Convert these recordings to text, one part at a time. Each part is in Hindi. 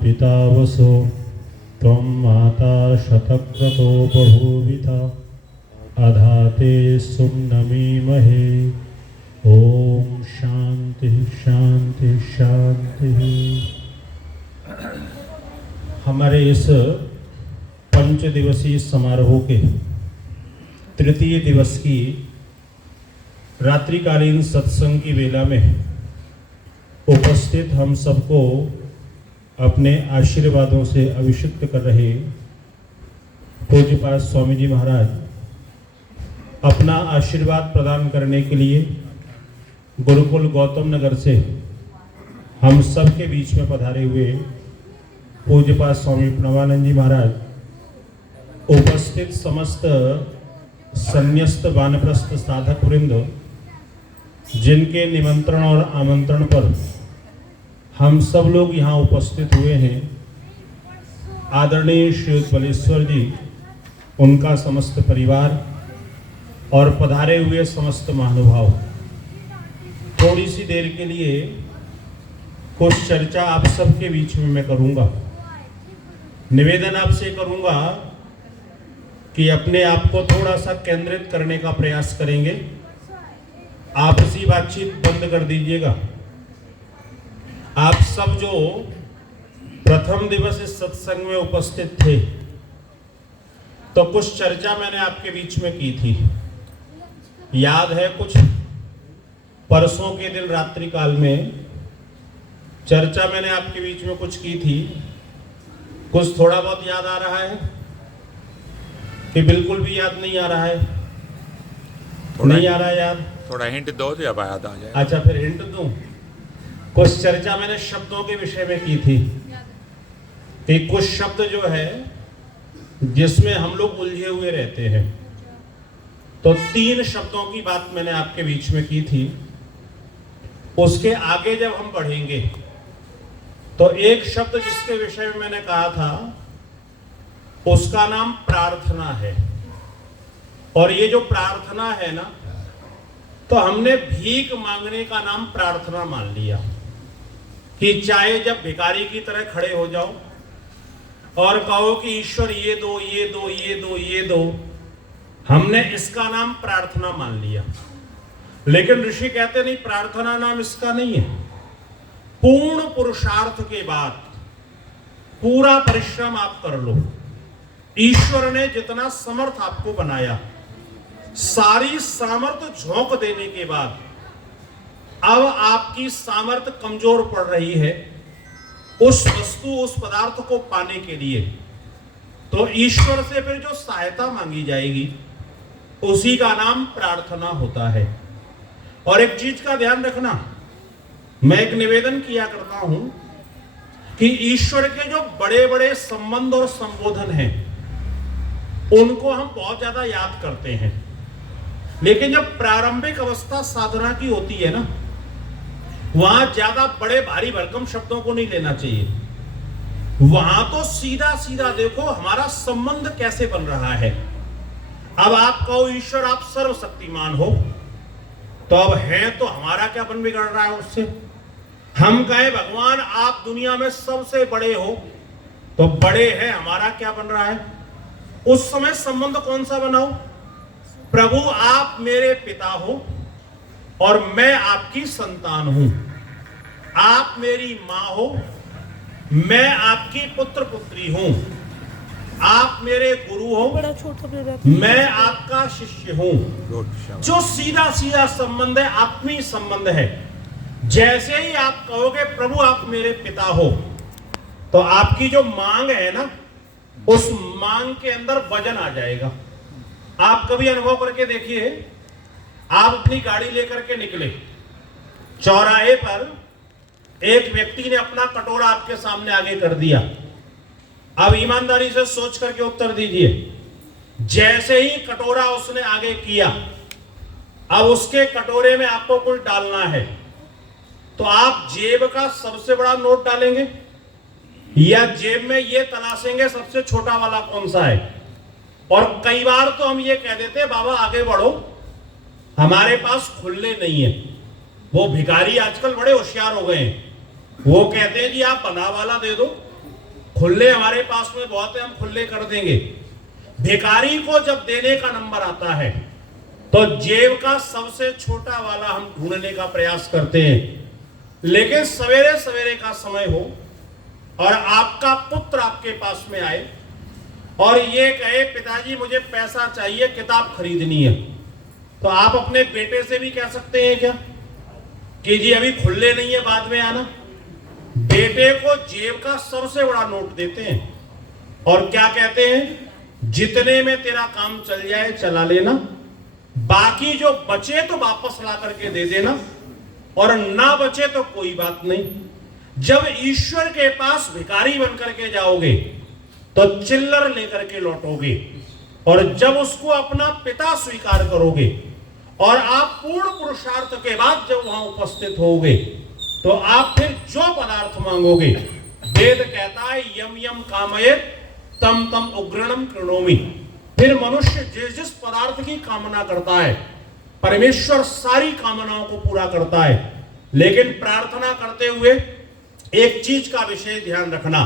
पिता वसो त्वं माता शतक्रतो बभूविता अधाते सुम्नमीमहे। ओम शांति शांति शांति। हमारे इस 5 दिवसीय समारोह के तृतीय दिवस की रात्रिकालीन सत्संग की वेला में उपस्थित हम सबको अपने आशीर्वादों से अभिषिक्त कर रहे पूज्यपाद स्वामी जी महाराज अपना आशीर्वाद प्रदान करने के लिए गुरुकुल गौतम नगर से हम सब के बीच में पधारे हुए पूज्यपाद स्वामी प्रणवानंद जी महाराज, उपस्थित समस्त संन्यस्त वानप्रस्थ साधक वृंद, जिनके निमंत्रण और आमंत्रण पर हम सब लोग यहाँ उपस्थित हुए हैं, आदरणीय श्री बलेश्वर जी, उनका समस्त परिवार और पधारे हुए समस्त महानुभाव। थोड़ी सी देर के लिए कुछ चर्चा आप सबके बीच में मैं करूँगा। निवेदन आपसे करूँगा कि अपने आप को थोड़ा सा केंद्रित करने का प्रयास करेंगे। आपसी बातचीत बंद कर दीजिएगा। आप सब जो प्रथम दिवस इस सत्संग में उपस्थित थे, तो कुछ चर्चा मैंने आपके बीच में की थी, याद है? कुछ परसों के दिन रात्रि काल में चर्चा मैंने आपके बीच में कुछ की थी। कुछ थोड़ा बहुत याद आ रहा है कि बिल्कुल भी याद नहीं आ रहा है? नहीं आ रहा है याद? थोड़ा हिंट दो तो अब याद आ जाए। अच्छा, फिर हिंट दूं। कुछ चर्चा मैंने शब्दों के विषय में की थी कि कुछ शब्द जो है जिसमें हम लोग उलझे हुए रहते हैं, तो 3 शब्दों की बात मैंने आपके बीच में की थी। उसके आगे जब हम बढ़ेंगे तो एक शब्द जिसके विषय में मैंने कहा था, उसका नाम प्रार्थना है। और ये जो प्रार्थना है ना, तो हमने भीख मांगने का नाम प्रार्थना मान लिया कि चाहे जब भिखारी की तरह खड़े हो जाओ और कहो कि ईश्वर ये दो ये दो ये दो ये दो, हमने इसका नाम प्रार्थना मान लिया। लेकिन ऋषि कहते नहीं, प्रार्थना नाम इसका नहीं है। पूर्ण पुरुषार्थ के बाद पूरा परिश्रम आप कर लो। ईश्वर ने जितना समर्थ आपको बनाया, सारी सामर्थ्य झोंक देने के बाद अब आपकी सामर्थ्य कमजोर पड़ रही है उस वस्तु, उस पदार्थ को पाने के लिए, तो ईश्वर से फिर जो सहायता मांगी जाएगी उसी का नाम प्रार्थना होता है। और एक चीज का ध्यान रखना, मैं एक निवेदन किया करता हूं कि ईश्वर के जो बड़े बड़े संबंध और संबोधन हैं, उनको हम बहुत ज्यादा याद करते हैं, लेकिन जब प्रारंभिक अवस्था साधना की होती है ना, वहां ज्यादा बड़े भारी भरकम शब्दों को नहीं लेना चाहिए। वहां तो सीधा सीधा देखो हमारा संबंध कैसे बन रहा है। अब आप कहो ईश्वर आप सर्वशक्तिमान हो, तो अब है तो हमारा क्या बन बिगड़ रहा है उससे? हम कहे भगवान आप दुनिया में सबसे बड़े हो, तो बड़े हैं, हमारा क्या बन रहा है? उस समय संबंध कौन सा बनाओ? प्रभु आप मेरे पिता हो और मैं आपकी संतान हूं। आप मेरी मां हो, मैं आपकी पुत्र पुत्री हूं। आप मेरे गुरु हो, मैं आपका शिष्य हूं। जो सीधा सीधा संबंध है, आत्मीय संबंध है। जैसे ही आप कहोगे प्रभु आप मेरे पिता हो, तो आपकी जो मांग है ना, उस मांग के अंदर वजन आ जाएगा। आप कभी अनुभव करके देखिए, आप अपनी गाड़ी लेकर के निकले, चौराहे पर एक व्यक्ति ने अपना कटोरा आपके सामने आगे कर दिया। अब ईमानदारी से सोच करके उत्तर दीजिए, जैसे ही कटोरा उसने आगे किया, अब उसके कटोरे में आपको कुछ डालना है, तो आप जेब का सबसे बड़ा नोट डालेंगे या जेब में ये तलाशेंगे सबसे छोटा वाला कौन सा है? और कई बार तो हम ये कह देते हैं बाबा आगे बढ़ो, हमारे पास खुले नहीं है। वो भिखारी आजकल बड़े होशियार हो गए हैं, वो कहते हैं जी आप बना वाला दे दो, खुले हमारे पास में बहुत है, हम खुले कर देंगे। भिखारी को जब देने का नंबर आता है तो जेब का सबसे छोटा वाला हम ढूंढने का प्रयास करते हैं। लेकिन सवेरे सवेरे का समय हो और आपका पुत्र आपके पास में आए और ये कहे पिताजी मुझे पैसा चाहिए, किताब खरीदनी है, तो आप अपने बेटे से भी कह सकते हैं क्या कि जी अभी खुले नहीं है, बाद में आना। बेटे को जेब का सबसे बड़ा नोट देते हैं और क्या कहते हैं, जितने में तेरा काम चल जाए चला लेना, बाकी जो बचे तो वापस ला करके दे देना, और ना बचे तो कोई बात नहीं। जब ईश्वर के पास भिखारी बन करके जाओगे तो चिल्लर लेकर के लौटोगे, और जब उसको अपना पिता स्वीकार करोगे और आप पूर्ण पुरुषार्थ के बाद जब वहां उपस्थित होगे तो आप फिर जो पदार्थ मांगोगे, वेद कहता है यम यम कामयेत तम तम उग्रणम कृणोमि। फिर मनुष्य जिस जिस पदार्थ की कामना करता है परमेश्वर सारी कामनाओं को पूरा करता है। लेकिन प्रार्थना करते हुए एक चीज का विशेष ध्यान रखना,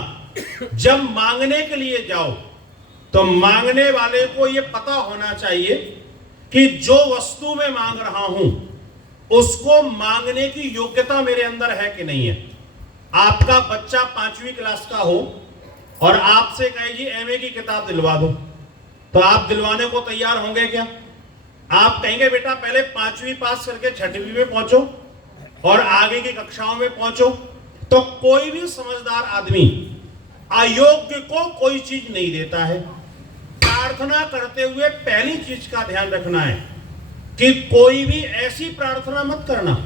जब मांगने के लिए जाओ तो मांगने वाले को यह पता होना चाहिए कि जो वस्तु मैं मांग रहा हूं उसको मांगने की योग्यता मेरे अंदर है कि नहीं है। आपका बच्चा 5वीं क्लास का हो और आपसे कहे जी एमए की किताब दिलवा दो, तो आप दिलवाने को तैयार होंगे क्या? आप कहेंगे बेटा पहले 5वीं पास करके 6वीं में पहुंचो और आगे की कक्षाओं में पहुंचो। तो कोई भी समझदार आदमी अयोग्य को कोई चीज नहीं देता है। प्रार्थना करते हुए पहली चीज का ध्यान रखना है कि कोई भी ऐसी प्रार्थना मत करना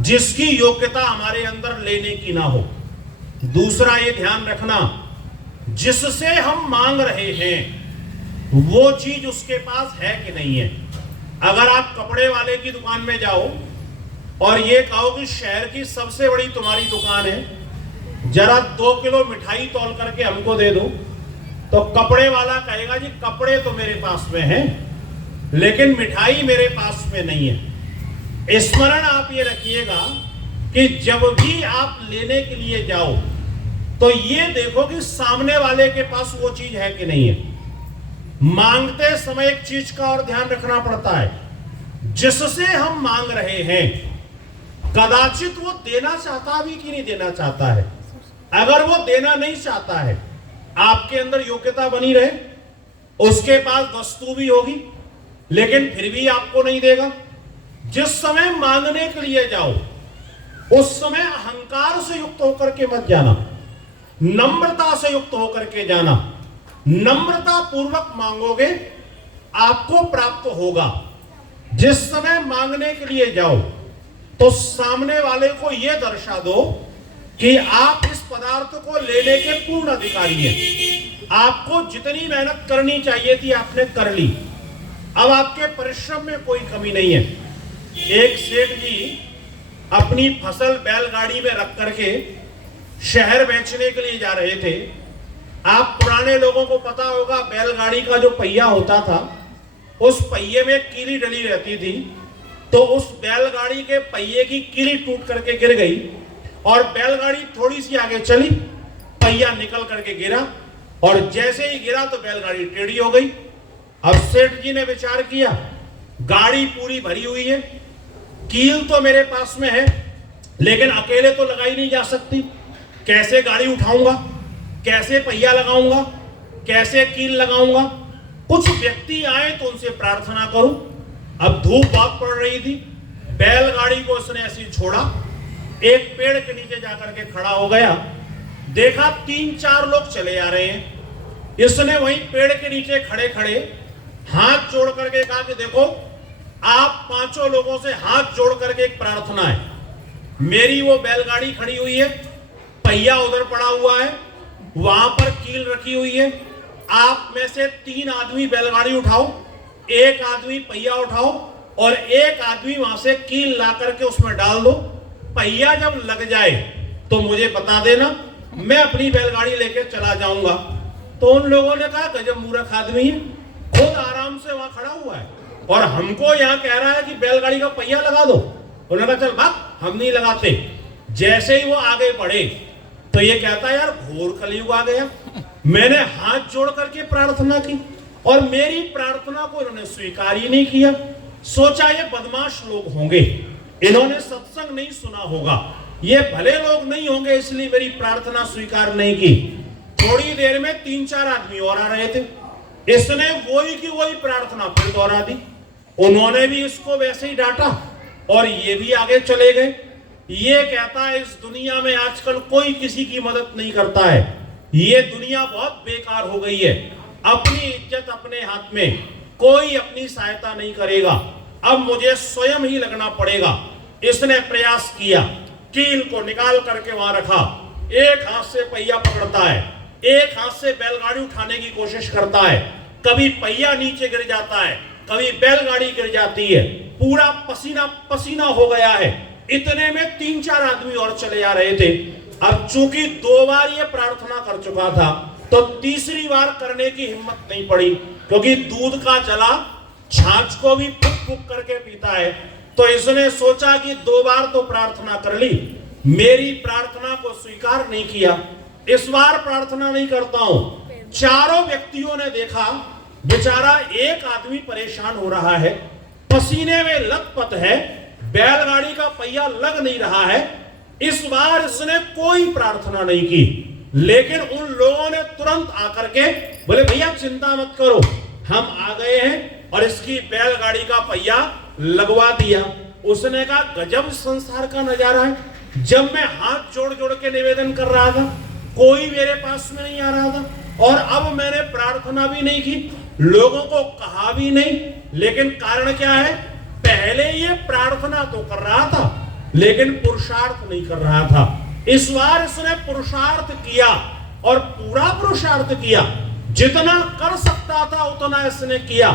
जिसकी योग्यता हमारे अंदर लेने की ना हो। दूसरा ये ध्यान रखना, जिससे हम मांग रहे हैं वो चीज उसके पास है कि नहीं है। अगर आप कपड़े वाले की दुकान में जाओ और ये कहो कि शहर की सबसे बड़ी तुम्हारी दुकान है, जरा 2 किलो मिठाई तौल करके हमको दे दो, तो कपड़े वाला कहेगा जी कपड़े तो मेरे पास में हैं लेकिन मिठाई मेरे पास में नहीं है। स्मरण आप ये रखिएगा कि जब भी आप लेने के लिए जाओ तो ये देखो कि सामने वाले के पास वो चीज है कि नहीं है। मांगते समय एक चीज का और ध्यान रखना पड़ता है, जिससे हम मांग रहे हैं कदाचित वो देना चाहता भी कि नहीं देना चाहता है। अगर वो देना नहीं चाहता है, आपके अंदर योग्यता बनी रहे, उसके पास वस्तु भी होगी लेकिन फिर भी आपको नहीं देगा। जिस समय मांगने के लिए जाओ उस समय अहंकार से युक्त होकर के मत जाना, नम्रता से युक्त होकर के जाना। नम्रता पूर्वक मांगोगे आपको प्राप्त होगा। जिस समय मांगने के लिए जाओ तो सामने वाले को यह दर्शा दो कि आप इस पदार्थ को लेने के पूर्ण अधिकारी हैं। आपको जितनी मेहनत करनी चाहिए थी आपने कर ली, अब आपके परिश्रम में कोई कमी नहीं है। एक सेठ जी अपनी फसल बैलगाड़ी में रख करके शहर बेचने के लिए जा रहे थे। आप पुराने लोगों को पता होगा बैलगाड़ी का जो पहिया होता था उस पहिए में कीली डली रहती थी, तो उस बैलगाड़ी के पहिए की कीली टूट करके गिर गई और बैलगाड़ी थोड़ी सी आगे चली, पहिया निकल करके गिरा और जैसे ही गिरा तो बैलगाड़ी टेढ़ी हो गई। अब सेठ जी ने विचार किया गाड़ी पूरी भरी हुई है, कील तो मेरे पास में है लेकिन अकेले तो लगाई नहीं जा सकती, कैसे गाड़ी उठाऊंगा, कैसे पहिया लगाऊंगा, कैसे कील लगाऊंगा। कुछ व्यक्ति आए तो उनसे प्रार्थना करूं। अब धूप बहुत पड़ रही थी, बैलगाड़ी को उसने ऐसे छोड़ा, एक पेड़ के नीचे जाकर के खड़ा हो गया, देखा 3-4 लोग चले आ रहे हैं। इसने वहीं पेड़ के नीचे खड़े खड़े हाथ जोड़ करके कहा कि देखो आप 5 लोगों से हाथ जोड़ करके एक प्रार्थना है, मेरी वो बैलगाड़ी खड़ी हुई है, पहिया उधर पड़ा हुआ है, वहां पर कील रखी हुई है, आप में से 3 आदमी बैलगाड़ी उठाओ, 1 आदमी पहिया उठाओ और 1 आदमी वहां से कील ला करके उसमें डाल दो। पहिया जब लग जाए तो मुझे बता देना, मैं अपनी बैलगाड़ी लेकर चला जाऊंगा। तो उन लोगों ने कहा गजब मूर्ख आदमी है, खुद आराम से वहां खड़ा हुआ है और हमको यहाँ कह रहा है कि बैलगाड़ी का पहिया लगा दो। उन्होंने कहा चल भाग, हम नहीं लगाते। जैसे ही वो आगे बढ़े तो ये कहता है यार घोर कलयुग आ गया, मैंने हाथ जोड़ करके प्रार्थना की और मेरी प्रार्थना को इन्होंने स्वीकार ही नहीं किया। सोचा ये बदमाश लोग होंगे, इन्होंने सत्संग नहीं सुना होगा, ये भले लोग नहीं होंगे इसलिए मेरी प्रार्थना स्वीकार नहीं की। थोड़ी देर में 3-4 आदमी और आ रहे थे, इसने वही की वही प्रार्थना फिर दोहरा दी। उन्होंने भी इसको वैसे ही डांटा और ये भी आगे चले गए। ये कहता है इस दुनिया में आजकल कोई किसी की मदद नहीं करता है, ये दुनिया बहुत बेकार हो गई है, अपनी इज्जत अपने हाथ में, कोई अपनी सहायता नहीं करेगा, अब मुझे स्वयं ही लगना पड़ेगा। इसने प्रयास किया, कील को निकाल करके वहां रखा, एक हाथ से पहिया पकड़ता है, एक हाथ से बैलगाड़ी उठाने की कोशिश करता है, कभी पहिया नीचे गिर जाता है, कभी बैलगाड़ी गिर जाती है, पूरा पसीना पसीना हो गया है। इतने में 3-4 आदमी और चले आ रहे थे। अब चूंकि 2 बार ये प्रार्थना कर चुका था तो तीसरी बार करने की हिम्मत नहीं पड़ी, क्योंकि दूध का जला छाछ को भी फूक फूक करके पीता है। तो इसने सोचा कि 2 बार तो प्रार्थना कर ली, मेरी प्रार्थना को स्वीकार नहीं किया, इस बार प्रार्थना नहीं करता हूं। चारों व्यक्तियों ने देखा बेचारा एक आदमी परेशान हो रहा है, पसीने में लथपथ है, बैलगाड़ी का पहिया लग नहीं रहा है। इस बार इसने कोई प्रार्थना नहीं की, लेकिन उन लोगों ने तुरंत आकर के बोले भैया चिंता मत करो, हम आ गए हैं और इसकी बैलगाड़ी का पहिया लगवा दिया। उसने कहा गजब संसार का नजारा है, जब मैं हाथ जोड़ जोड़ के निवेदन कर रहा था कोई मेरे पास में नहीं आ रहा था और अब मैंने प्रार्थना भी नहीं की, लोगों को कहा भी नहीं। लेकिन कारण क्या है, पहले ये प्रार्थना तो कर रहा था लेकिन पुरुषार्थ नहीं कर रहा था। इस बार इसने पुरुषार्थ किया और पूरा पुरुषार्थ किया, जितना कर सकता था उतना इसने किया।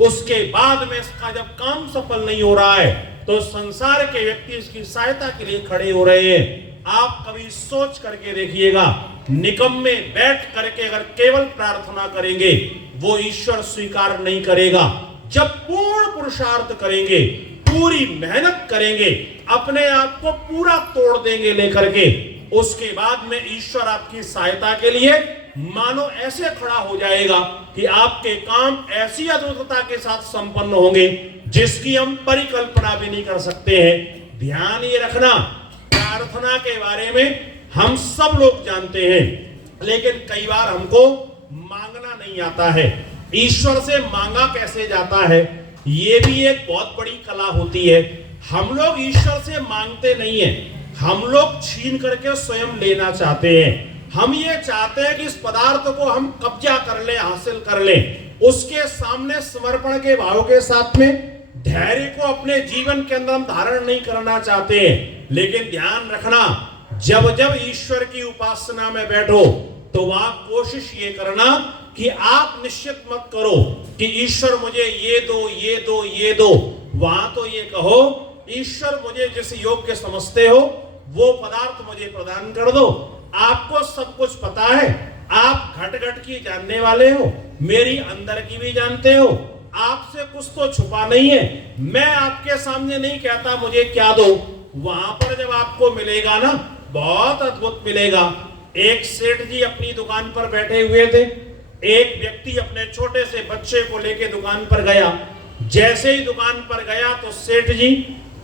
उसके बाद में इसका जब काम सफल नहीं हो रहा है तो संसार के व्यक्ति इसकी सहायता के लिए खड़े हो रहे हैं। आप कभी सोच करके देखिएगा, निकम्मे बैठ करके अगर केवल प्रार्थना करेंगे वो ईश्वर स्वीकार नहीं करेगा। जब पूर्ण पुरुषार्थ करेंगे, पूरी मेहनत करेंगे, अपने आप को पूरा तोड़ देंगे लेकर के, उसके बाद में ईश्वर आपकी सहायता के लिए मानो ऐसे खड़ा हो जाएगा कि आपके काम ऐसी अद्भुतता के साथ संपन्न होंगे जिसकी हम परिकल्पना भी नहीं कर सकते हैं। ध्यान ये रखना, प्रार्थना के बारे में हम सब लोग जानते हैं, लेकिन कई बार हमको मांगना नहीं आता है। ईश्वर से मांगा कैसे जाता है, ये भी एक बहुत बड़ी कला होती है। हम लोग ईश्वर से मांगते नहीं है, हम लोग छीन करके स्वयं लेना चाहते हैं। हम ये चाहते हैं कि इस पदार्थ को हम कब्जा कर ले, हासिल कर ले, उसके सामने समर्पण के भाव के साथ में धैर्य को अपने जीवन के अंदर हम धारण नहीं करना चाहते हैं। लेकिन ध्यान रखना, जब जब ईश्वर की उपासना में बैठो तो वहां कोशिश ये करना कि आप निश्चित मत करो कि ईश्वर मुझे ये दो ये दो ये दो। वहां तो ये कहो ईश्वर मुझे जिस योग्य समझते हो वो पदार्थ मुझे प्रदान कर दो। आपको सब कुछ पता है, आप घट घट की जानने वाले हो, मेरी अंदर की भी जानते हो, आपसे कुछ तो छुपा नहीं है। मैं आपके सामने नहीं कहता मुझे क्या दो, वहां पर जब आपको मिलेगा ना बहुत अद्भुत मिलेगा। एक सेठ जी अपनी दुकान पर बैठे हुए थे, एक व्यक्ति अपने छोटे से बच्चे को लेके दुकान पर गया। जैसे ही दुकान पर गया तो सेठ जी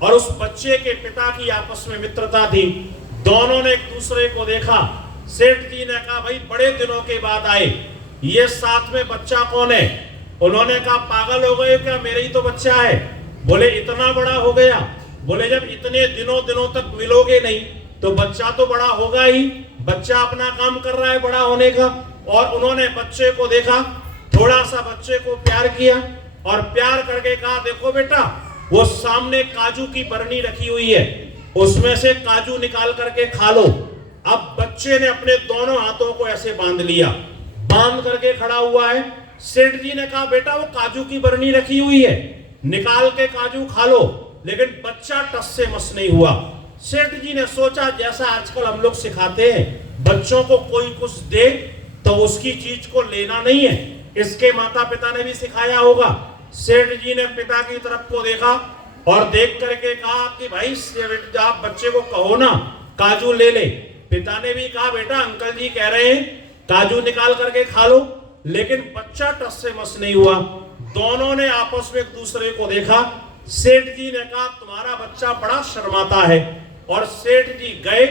और उस बच्चे के पिता की आपस में मित्रता थी, दोनों ने एक दूसरे को देखा। सेठ जी ने कहा भाई बड़े दिनों के बाद आए, ये साथ में बच्चा कौन है? उन्होंने कहा पागल हो गए क्या, मेरे ही तो बच्चा है। बोले इतना बड़ा हो गया? बोले जब इतने दिनों तक मिलोगे नहीं तो बच्चा तो बड़ा होगा ही, बच्चा अपना काम कर रहा है बड़ा होने का। और उन्होंने बच्चे को देखा, थोड़ा सा बच्चे को प्यार किया और प्यार करके कहा देखो बेटा वो सामने काजू की बरनी रखी हुई है, उसमें से काजू निकाल करके खा लो। अब बच्चे ने अपने दोनों हाथों को ऐसे बांध लिया, बांध करके खड़ा हुआ है। सेठ जी ने कहा बेटा वो काजू की बरनी रखी हुई है, निकाल के काजू खा लो। लेकिन बच्चा टस से मस नहीं हुआ। सेठ जी ने सोचा जैसा आजकल हम लोग सिखाते हैं, बच्चों को कोई कुछ दे तो उसकी चीज को लेना नहीं है, इसके माता पिता ने भी सिखाया होगा। सेठ जी ने पिता की तरफ को देखा और देख करके कहा कि भाई आप बच्चे को कहो ना काजू ले ले। पिता ने भी कहा बेटा अंकल जी कह रहे हैं काजू निकाल करके खा लो, लेकिन बच्चा टस से मस नहीं हुआ। दोनों ने आपस में एक दूसरे को देखा। सेठ जी ने कहा तुम्हारा बच्चा बड़ा शर्माता है, और सेठ जी गए,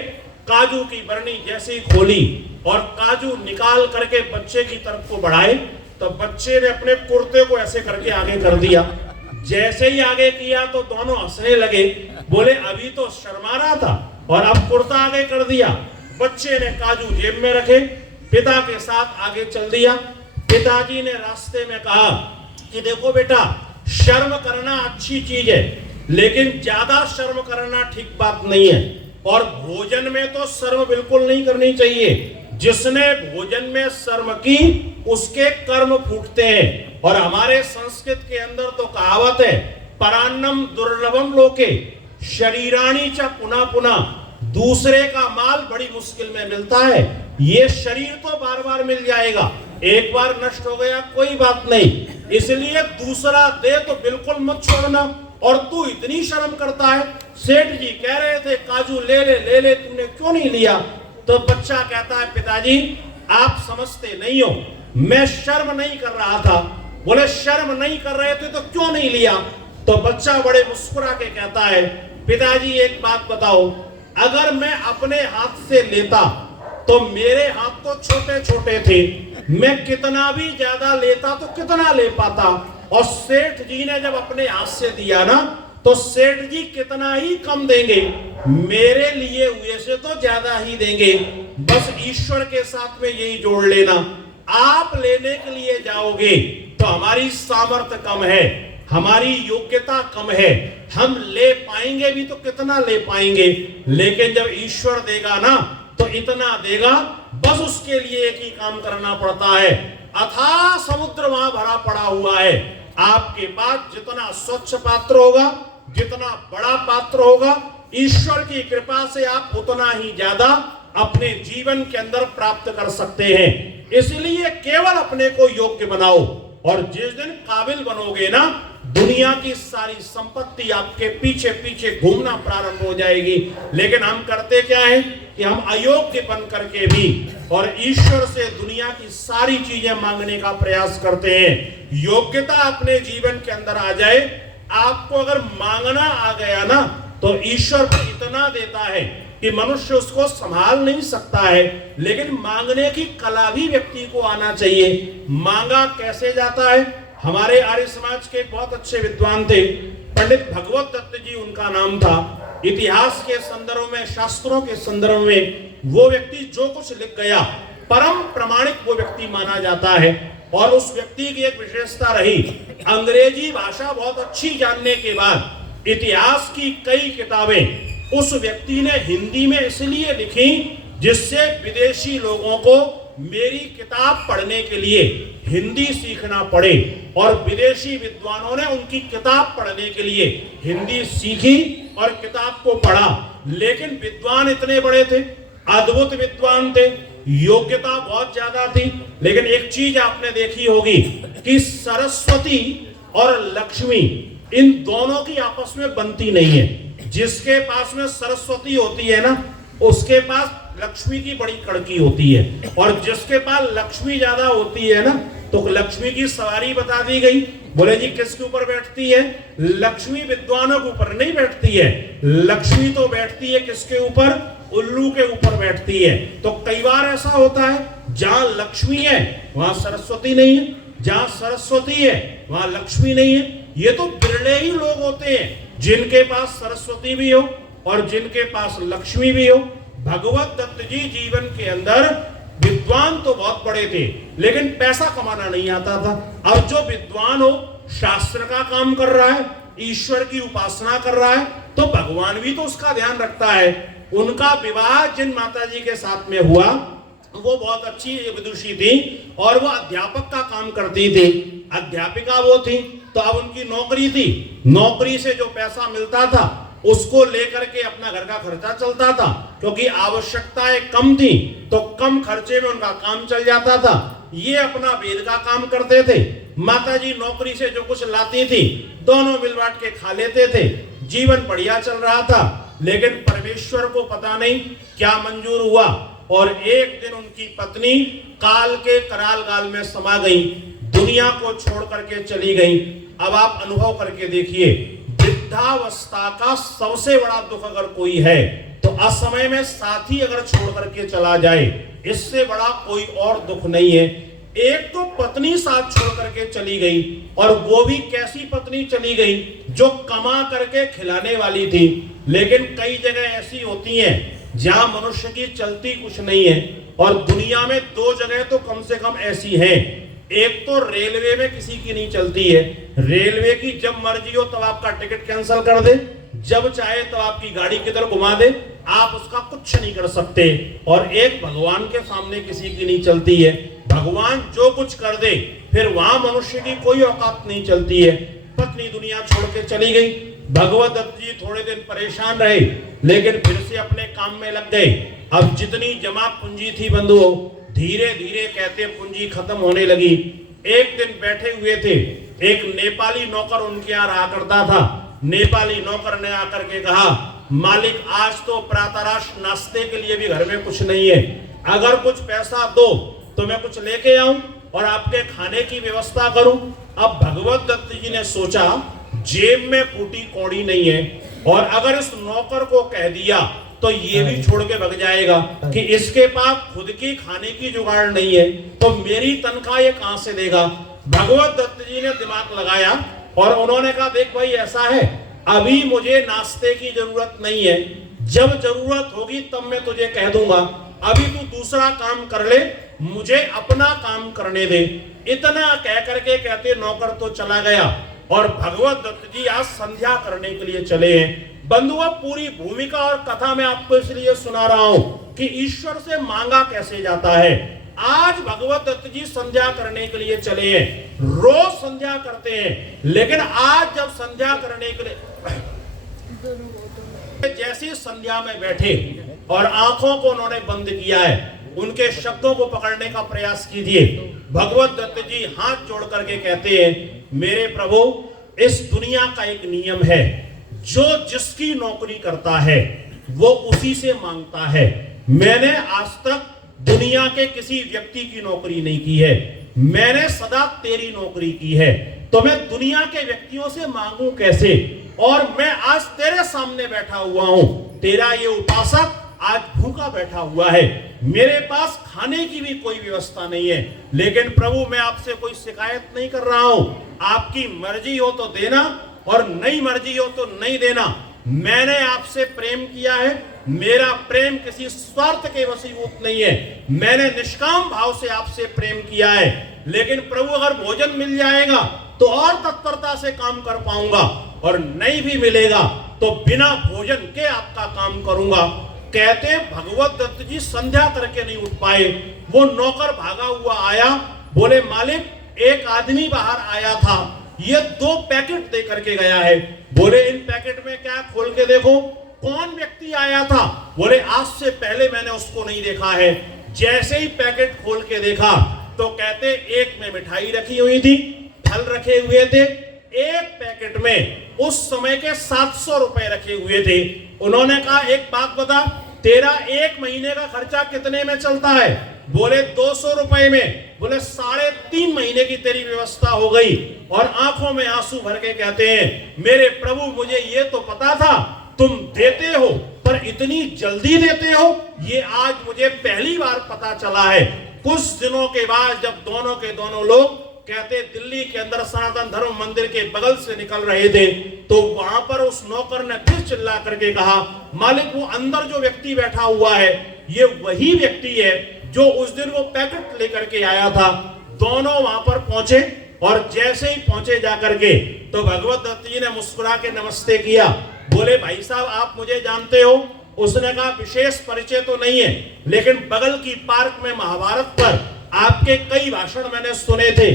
काजू की बरनी जैसे ही खोली और काजू निकाल करके बच्चे की तरफ को बढ़ाए, तो बच्चे ने अपने कुर्ते को ऐसे करके आगे कर दिया। जैसे ही आगे किया तो दोनों हंसने लगे, बोले अभी तो शर्मा रहा था और अब कुर्ता आगे कर दिया। बच्चे ने काजू जेब में रखे, पिता के साथ आगे चल दिया। पिताजी ने रास्ते में कहा कि देखो बेटा, शर्म करना अच्छी चीज है, लेकिन ज्यादा शर्म करना ठीक बात नहीं है। और भोजन में तो शर्म बिल्कुल नहीं करनी चाहिए। जिसने भोजन में शर्म की उसके कर्म फूटते हैं। और हमारे संस्कृत के अंदर तो कहावत है, परान्नम दुर्लभम लोके शरीराणी च पुनः पुनः, दूसरे का माल बड़ी मुश्किल में मिलता है। ये शरीर तो बार बार मिल जाएगा, एक बार नष्ट हो गया कोई बात नहीं, इसलिए दूसरा दे तो बिल्कुल मत छोड़ना। और तू इतनी शर्म करता है, सेठ जी कह रहे थे काजू ले ले ले ले, तुमने क्यों नहीं लिया? तो बच्चा कहता है पिताजी आप समझते नहीं हो, मैं शर्म नहीं कर रहा था। बोले शर्म नहीं कर रहे थे तो क्यों नहीं लिया? तो बच्चा बड़े मुस्कुरा के कहता है पिताजी एक बात बताओ, अगर मैं अपने हाथ से लेता तो मेरे हाथ तो छोटे छोटे थे, मैं कितना भी ज्यादा लेता तो कितना ले पाता। और सेठ जी ने जब अपने हाथ से दिया ना, तो सेठ जी कितना ही कम देंगे, मेरे लिए हुए से तो ज्यादा ही देंगे। बस ईश्वर के साथ में यही जोड़ लेना, आप लेने के लिए जाओगे तो हमारी सामर्थ्य कम है, हमारी योग्यता कम है, हम ले पाएंगे भी तो कितना ले पाएंगे, लेकिन जब ईश्वर देगा ना तो इतना देगा। बस उसके लिए एक ही काम करना पड़ता है, अथाह समुद्र वहां भरा पड़ा हुआ है। आपके पास जितना स्वच्छ पात्र होगा, जितना बड़ा पात्र होगा, ईश्वर की कृपा से आप उतना ही ज्यादा अपने जीवन के अंदर प्राप्त कर सकते हैं। इसलिए केवल अपने को योग्य बनाओ, और जिस दिन काबिल बनोगे ना, दुनिया की सारी संपत्ति आपके पीछे पीछे घूमना प्रारंभ हो जाएगी। लेकिन हम करते क्या है कि हम अयोग्य बन करके भी और ईश्वर से दुनिया की सारी चीजें मांगने का प्रयास करते हैं। योग्यता अपने जीवन के अंदर आ जाए, आपको अगर मांगना आ गया ना तो ईश्वर को इतना देता है कि मनुष्य उसको संभाल नहीं सकता है। लेकिन मांगने की कला भी व्यक्ति को आना चाहिए। मांगा कैसे जाता है? हमारे आर्य समाज के बहुत अच्छे विद्वान थे, पंडित भगवत दत्त जी उनका नाम था। इतिहास के संदर्भ में, शास्त्रों के संदर्भ में वो व्यक्ति जो कुछ लिख गया परम प्रमाणिक वो व्यक्ति माना जाता है। और उस व्यक्ति की एक विशेषता रही, अंग्रेजी भाषा बहुत अच्छी जानने के बाद इतिहास की कई किताबें उस व्यक्ति ने हिंदी में इसलिए लिखी जिससे विदेशी लोगों को मेरी किताब पढ़ने के लिए हिंदी सीखना पड़े। और विदेशी विद्वानों ने उनकी किताब पढ़ने के लिए हिंदी सीखी और किताब को पढ़ा। लेकिन विद्वान इतने बड़े थे, अद्भुत विद्वान थे, योग्यता बहुत ज्यादा थी। लेकिन एक चीज आपने देखी होगी कि सरस्वती और लक्ष्मी इन दोनों की आपस में बनती नहीं है। जिसके पास में सरस्वती होती है ना, उसके पास लक्ष्मी की बड़ी कड़की होती है। और जिसके पास लक्ष्मी ज्यादा होती है ना, तो लक्ष्मी की सवारी बता दी गई। बोले जी किसके ऊपर बैठती है? लक्ष्मी विद्वानों के ऊपर नहीं बैठती है, लक्ष्मी तो बैठती है किसके ऊपर? उल्लू के ऊपर बैठती है। तो कई बार ऐसा होता है जहां लक्ष्मी है वहां सरस्वती नहीं है, जहां सरस्वती है वहां लक्ष्मी नहीं है। ये तो बिरले ही लोग होते हैं जिनके पास सरस्वती भी हो और जिनके पास लक्ष्मी भी हो। भगवत दत्त जी जीवन के अंदर विद्वान तो बहुत बड़े थे, लेकिन पैसा कमाना नहीं आता था। अब जो विद्वान हो, शास्त्र का काम कर रहा है, ईश्वर की उपासना कर रहा है, तो भगवान भी तो उसका ध्यान रखता है। उनका विवाह जिन माता जी के साथ में हुआ वो बहुत अच्छी विदुषी थी और वो अध्यापक का काम करती थी, अध्यापिका वो थी। तो अब उनकी नौकरी थी, नौकरी से जो पैसा मिलता था उसको लेकर के अपना घर का खर्चा चलता था, क्योंकि आवश्यकताएं कम थी तो कम खर्चे में उनका काम चल जाता था। ये अपना वेद का काम करते थे, माताजी नौकरी से जो कुछ लाती थी दोनों मिल बांट के खा लेते थे, जीवन बढ़िया चल रहा था। लेकिन परमेश्वर को पता नहीं क्या मंजूर हुआ और एक दिन उनकी पत्नी काल के कराल गाल में समा गई, दुनिया को छोड़ करके चली गई। अब आप अनुभव करके देखिए, वृद्धावस्था का सबसे बड़ा दुख अगर कोई है तो असमय में साथी अगर छोड़ करके चला जाए, इससे बड़ा कोई और दुख नहीं है। एक तो पत्नी साथ छोड़ करके चली गई, और वो भी कैसी पत्नी चली गई जो कमा करके खिलाने वाली थी। लेकिन कई जगह ऐसी होती हैं जहां मनुष्य की चलती कुछ नहीं है, और दुनिया में दो जगह तो कम से कम ऐसी हैं। एक तो रेलवे में किसी की नहीं चलती है, रेलवे की जब मर्जी हो तब आपका टिकट कैंसिल कर दे, जब चाहे तो आपकी गाड़ी किधर घुमा दे, आप उसका कुछ नहीं कर सकते। और एक भगवान के सामने किसी की नहीं चलती है, भगवान जो कुछ कर दे फिर वहां मनुष्य की कोई औकात नहीं चलती है। पत्नी दुनिया छोड़ के चली गई, भगवत दत्त जी थोड़े दिन परेशान रहे, लेकिन फिर से अपने काम में लग गए। अब जितनी जमा पूंजी थी बंधुओं, धीरे धीरे कहते पूंजी खत्म होने लगी। एक दिन बैठे हुए थे, एक नेपाली नौकर उनके यहाँ रहा करता था। नेपाली नौकर ने आकर के कहा, मालिक आज तो प्रातराश नाश्ते के लिए भी घर में कुछ नहीं है, अगर कुछ पैसा दो तो मैं कुछ लेके आऊं और आपके खाने की व्यवस्था करूं। अब भगवत दत्त जी ने सोचा, जेब में फूटी कौड़ी नहीं है, और अगर इस नौकर को कह दिया तो ये भी छोड़ के भग जाएगा कि इसके पास खुद की खाने की जुगाड़ नहीं है, तो मेरी तनख्वाह ये कहां से देगा। भगवत दत्त जी ने दिमाग लगाया और उन्होंने कहा, देख भाई ऐसा है, अभी मुझे नाश्ते की जरूरत नहीं है, जब जरूरत होगी तब मैं तुझे कह दूंगा, अभी तू दूसरा काम कर ले, मुझे अपना काम करने दे। इतना कह करके कहते नौकर तो चला गया, और भगवत दत्त जी आज संध्या करने के लिए चले हैं। बंधुओं, पूरी भूमिका और कथा मैं आपको इसलिए सुना रहा हूं कि ईश्वर से मांगा कैसे जाता है। आज भगवत दत्त जी संध्या करने के लिए चले हैं, रोज संध्या करते हैं, लेकिन आज जब संध्या करने के लिए जैसी संध्या में बैठे और आंखों को उन्होंने बंद किया है, उनके शब्दों को पकड़ने का प्रयास कीजिए। भगवत दत्त जी हाथ जोड़ करके कहते हैं, मेरे प्रभु, इस दुनिया का एक नियम है, जो जिसकी नौकरी करता है वो उसी से मांगता है। मैंने आज तक दुनिया के किसी व्यक्ति की नौकरी नहीं की है, मैंने सदा तेरी नौकरी की है, तो मैं दुनिया के व्यक्तियों से मांगू कैसे। और मैं आज तेरे सामने बैठा हुआ हूं, तेरा ये उपासक आज भूखा बैठा हुआ है, मेरे पास खाने की भी कोई व्यवस्था नहीं है, लेकिन प्रभु मैं आपसे कोई शिकायत नहीं कर रहा हूं, आपकी मर्जी हो तो देना और नहीं मर्जी हो तो नहीं देना। मैंने आपसे प्रेम किया है, मेरा प्रेम किसी स्वार्थ के वशीभूत नहीं है, मैंने निष्काम भाव से आपसे प्रेम किया है। लेकिन प्रभु अगर भोजन मिल जाएगा तो और तत्परता से काम कर पाऊंगा, और नहीं भी मिलेगा तो बिना भोजन के आपका काम करूंगा। कहते भगवत दत्त जी संध्या करके नहीं उठ पाए, वो नौकर भागा हुआ आया, बोले मालिक एक आदमी बाहर आया था, ये 2 पैकेट दे करके गया है। बोले इन पैकेट में क्या, खोल के देखो, कौन व्यक्ति आया था। बोले आज से पहले मैंने उसको नहीं देखा है। जैसे ही पैकेट खोल के देखा तो कहते एक में मिठाई रखी हुई थी, फल रखे हुए थे, एक पैकेट में उस समय के 700 रुपए रखे हुए थे। उन्होंने कहा एक बात बता, तेरा 1 महीने का खर्चा कितने में चलता है। बोले 200 रुपए में। बोले 3.5 महीने की तेरी व्यवस्था हो गई। और आंखों में आंसू भर के कहते हैं, मेरे प्रभु मुझे ये तो पता था तुम देते हो, पर इतनी जल्दी देते हो ये आज मुझे पहली बार पता चला है। कुछ दिनों के बाद जब दोनों के दोनों लोग कहते दिल्ली के अंदर सनातन धर्म मंदिर के बगल से निकल रहे थे, तो वहां पर उस नौकर ने फिर चिल्ला करके कहा, मालिक वो अंदर जो व्यक्ति बैठा हुआ है ये वही व्यक्ति है जो उस दिन वो पैकेट लेकर के आया था। दोनों वहां पर पहुंचे, और जैसे ही पहुंचे जाकर के तो भगवत दत्त जी ने मुस्कुरा के नमस्ते किया। बोले भाई साहब आप मुझे जानते हो। उसने कहा विशेष परिचय तो नहीं है, लेकिन बगल की पार्क में महाभारत पर आपके कई भाषण मैंने सुने थे।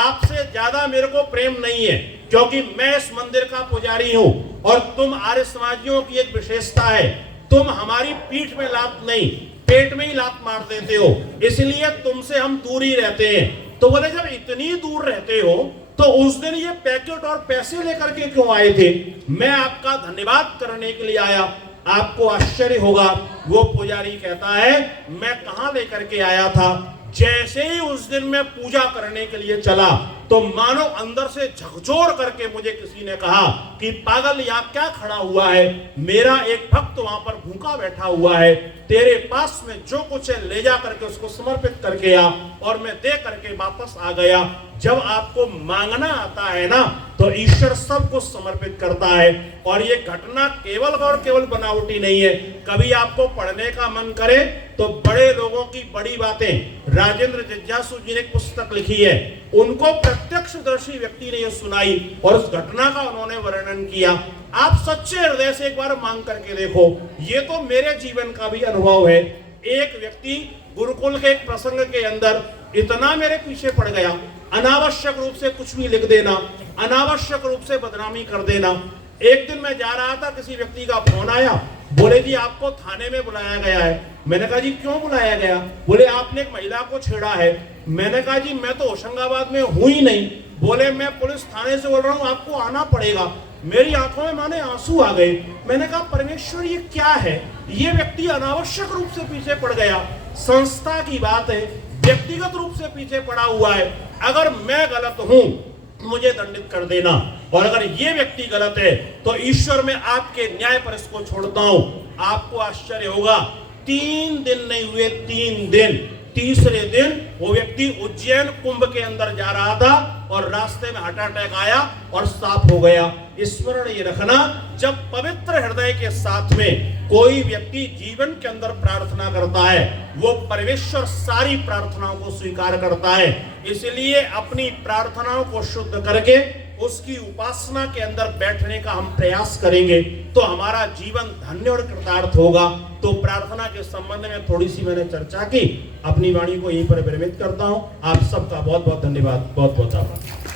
आपसे ज्यादा मेरे को प्रेम नहीं है, क्योंकि मैं इस मंदिर का पुजारी हूं, और तुम आर्य समाजियों की एक विशेषता है, तुम हमारी पीठ में लात नहीं पेट में ही लात मार देते हो, इसलिए तुमसे हम दूर ही रहते हैं। तो बोले जब इतनी दूर रहते हो तो उस दिन ये पैकेट और पैसे लेकर के क्यों आए थे। मैं आपका धन्यवाद करने के लिए आया। आपको आश्चर्य होगा, वो पुजारी कहता है मैं कहां लेकर के आया था, जैसे ही उस दिन मैं पूजा करने के लिए चला तो मानो अंदर से झकझोर करके मुझे किसी ने कहा कि पागल यहाँ क्या खड़ा हुआ है, मेरा एक भक्त वहां पर भूखा बैठा हुआ है, तेरे पास में जो कुछ है ले जा करके उसको समर्पित करके आ। और मैं दे करके वापस आ गया। जब आपको मांगना आता है ना तो ईश्वर सब कुछ समर्पित करता है। और ये घटना केवल और केवल बनावटी नहीं है। कभी आपको पढ़ने का मन करे तो बड़े लोगों की बड़ी बातें, राजेंद्र जिज्ञासु जी ने एक पुस्तक लिखी है, उनको प्रत्यक्षदर्शी व्यक्ति ने यह सुनाई और उस घटना का उन्होंने वर्णन किया। आप सच्चे हृदय से एक बार मांग करके देखो। ये तो मेरे जीवन का भी अनुभव है। एक व्यक्ति गुरुकुल के एक प्रसंग के अंदर इतना मेरे पीछे पड़ गया, अनावश्यक रूप से कुछ भी लिख देना, अनावश्यक रूप से बदनामी कर देना। एक दिन मैं जा रहा था, किसी व्यक्ति का फोन आया, बोले जी आपको थाने में बुलाया गया है। मैंने कहा जी क्यों बुलाया गया? बोले आपने एक महिला को छेड़ा है। मैंने कहा जी मैं तो होशंगाबाद में हूं ही नहीं। बोले मैं पुलिस थाने से बोल रहा हूं, आपको आना पड़ेगा। मेरी आंखों में माने आंसू आ गए। मैंने कहा परमेश्वर ये क्या है? ये व्यक्ति अनावश्यक रूप से पीछे पड़ गया। संस्था की बात है, व्यक्तिगत रूप से पीछे पड़ा हुआ है। अगर मैं गलत हूं मुझे दंडित कर देना, और अगर ये व्यक्ति गलत है तो ईश्वर मैं आपके न्याय पर इसको छोड़ता हूं। आपको आश्चर्य होगा, 3 दिन नहीं हुए, 3 दिन, तीसरे दिन वो व्यक्ति उज्जैन कुंभ के अंदर जा रहा था और रास्ते में हार्ट अटैक आया और साफ हो गया। स्मरण ये रखना, जब पवित्र हृदय के साथ में कोई व्यक्ति जीवन के अंदर प्रार्थना करता है, वो परमेश्वर सारी प्रार्थनाओं को स्वीकार करता है। इसलिए अपनी प्रार्थनाओं को शुद्ध करके उसकी उपासना के अंदर बैठने का हम प्रयास करेंगे तो हमारा जीवन धन्य और कृतार्थ होगा। तो प्रार्थना के संबंध में थोड़ी सी मैंने चर्चा की, अपनी वाणी को यहीं पर विरमित करता हूं। आप सबका बहुत बहुत धन्यवाद, बहुत बहुत आभार।